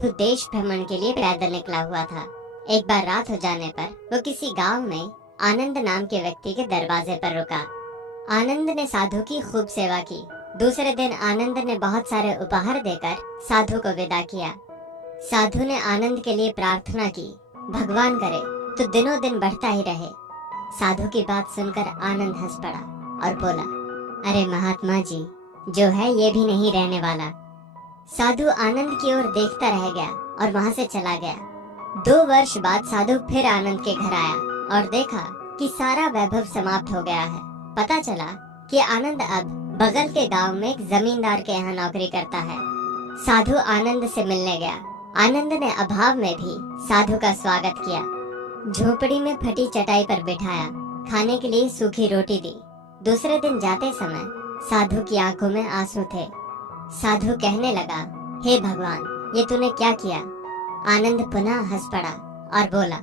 तो देश भ्रमण के लिए पैदल निकला हुआ था। एक बार रात हो जाने पर वो किसी गांव में आनंद नाम के व्यक्ति के दरवाजे पर रुका। आनंद ने साधु की खूब सेवा की। दूसरे दिन आनंद ने बहुत सारे उपहार देकर साधु को विदा किया। साधु ने आनंद के लिए प्रार्थना की, भगवान करे तो दिनों दिन बढ़ता ही रहे। साधु की बात सुनकर आनंद हंस पड़ा और बोला, अरे महात्मा जी, जो है ये भी नहीं रहने वाला। साधु आनंद की ओर देखता रह गया और वहां से चला गया। 2 वर्ष बाद साधु फिर आनंद के घर आया और देखा कि सारा वैभव समाप्त हो गया है। पता चला कि आनंद अब बगल के गांव में एक जमींदार के यहाँ नौकरी करता है। साधु आनंद से मिलने गया। आनंद ने अभाव में भी साधु का स्वागत किया। झोपड़ी में फटी चटाई पर बिठाया, खाने के लिए सूखी रोटी दी। दूसरे दिन जाते समय साधु की आंखों में आंसू थे। साधु कहने लगा, हे भगवान, ये तूने क्या किया? आनंद पुनः हंस पड़ा और बोला,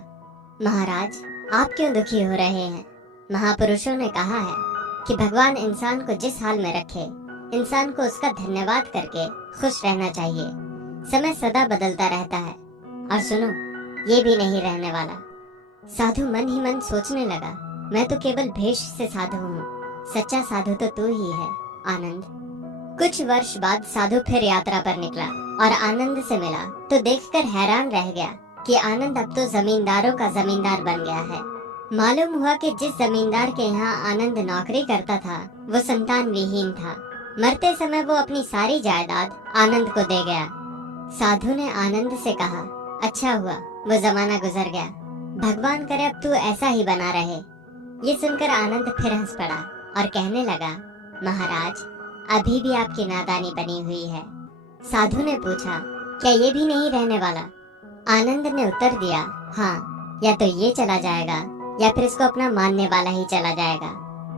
महाराज, आप क्यों दुखी हो रहे हैं? महापुरुषों ने कहा है कि भगवान इंसान को जिस हाल में रखे, इंसान को उसका धन्यवाद करके खुश रहना चाहिए। समय सदा बदलता रहता है और सुनो, ये भी नहीं रहने वाला। साधु मन ही मन सोचने लगा, मैं तो केवल भेष से साधु हूँ, सच्चा साधु तो तू ही है आनंद। कुछ वर्ष बाद साधु फिर यात्रा पर निकला और आनंद से मिला तो देखकर हैरान रह गया कि आनंद अब तो जमींदारों का जमींदार बन गया है। मालूम हुआ कि जिस जमींदार के यहाँ आनंद नौकरी करता था वो संतान विहीन था। मरते समय वो अपनी सारी जायदाद आनंद को दे गया। साधु ने आनंद से कहा, अच्छा हुआ वो जमाना गुजर गया, भगवान करे अब तू ऐसा ही बना रहे। ये सुनकर आनंद फिर हंस पड़ा और कहने लगा, महाराज, अभी भी आपकी नादानी बनी हुई है। साधु ने पूछा, क्या ये भी नहीं रहने वाला? आनंद ने उत्तर दिया, हाँ, या तो ये चला जाएगा या फिर इसको अपना मानने वाला ही चला जाएगा।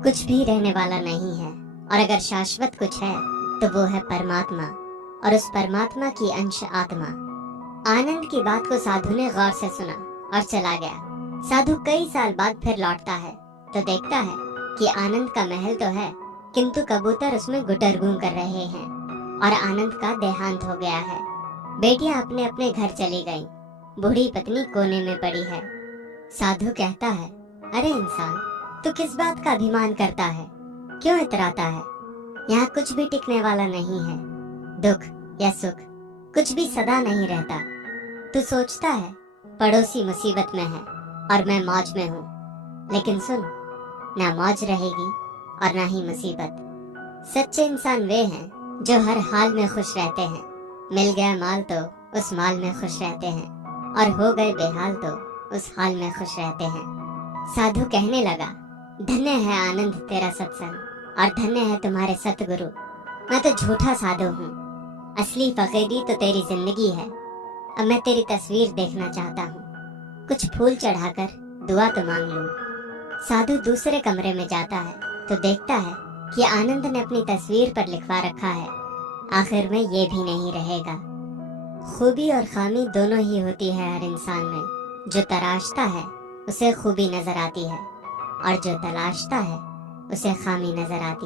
कुछ भी रहने वाला नहीं है, और अगर शाश्वत कुछ है तो वो है परमात्मा, और उस परमात्मा की अंश आत्मा। आनंद की बात को साधु ने गौर से सुना और चला गया। साधु कई साल बाद फिर लौटता है तो देखता है कि आनंद का महल तो है, किंतु कबूतर उसमें गुटरगूं कर रहे हैं और आनंद का देहांत हो गया है। बेटियां अपने अपने घर चली गईं, बूढ़ी पत्नी कोने में पड़ी है। साधु कहता है, अरे इंसान, तू किस बात का अभिमान करता है? क्यों इतराता है? यहाँ कुछ भी टिकने वाला नहीं है। दुख या सुख कुछ भी सदा नहीं रहता। तू सोचता है पड़ोसी मुसीबत में है और मैं मौज में हूँ, लेकिन सुन, ना मौज रहेगी और ना ही मुसीबत। सच्चे इंसान वे हैं जो हर हाल में खुश रहते हैं। मिल गया माल तो उस माल में खुश रहते हैं, और हो गए बेहाल तो उस हाल में खुश रहते हैं। साधु कहने लगा, धन्य है आनंद तेरा सत्संग, और धन्य है तुम्हारे सतगुरु। मैं तो झूठा साधु हूँ, असली फकीरी तो तेरी जिंदगी है। अब मैं तेरी तस्वीर देखना चाहता हूँ, कुछ फूल चढ़ाकर दुआ तो मांग लूं। साधु दूसरे कमरे में जाता है तो देखता है कि आनंद ने अपनी तस्वीर पर लिखवा रखा है, आखिर में ये भी नहीं रहेगा। खूबी और खामी दोनों ही होती है हर इंसान में। जो तराशता है उसे खूबी नजर आती है, और जो तलाशता है उसे खामी नजर आती है।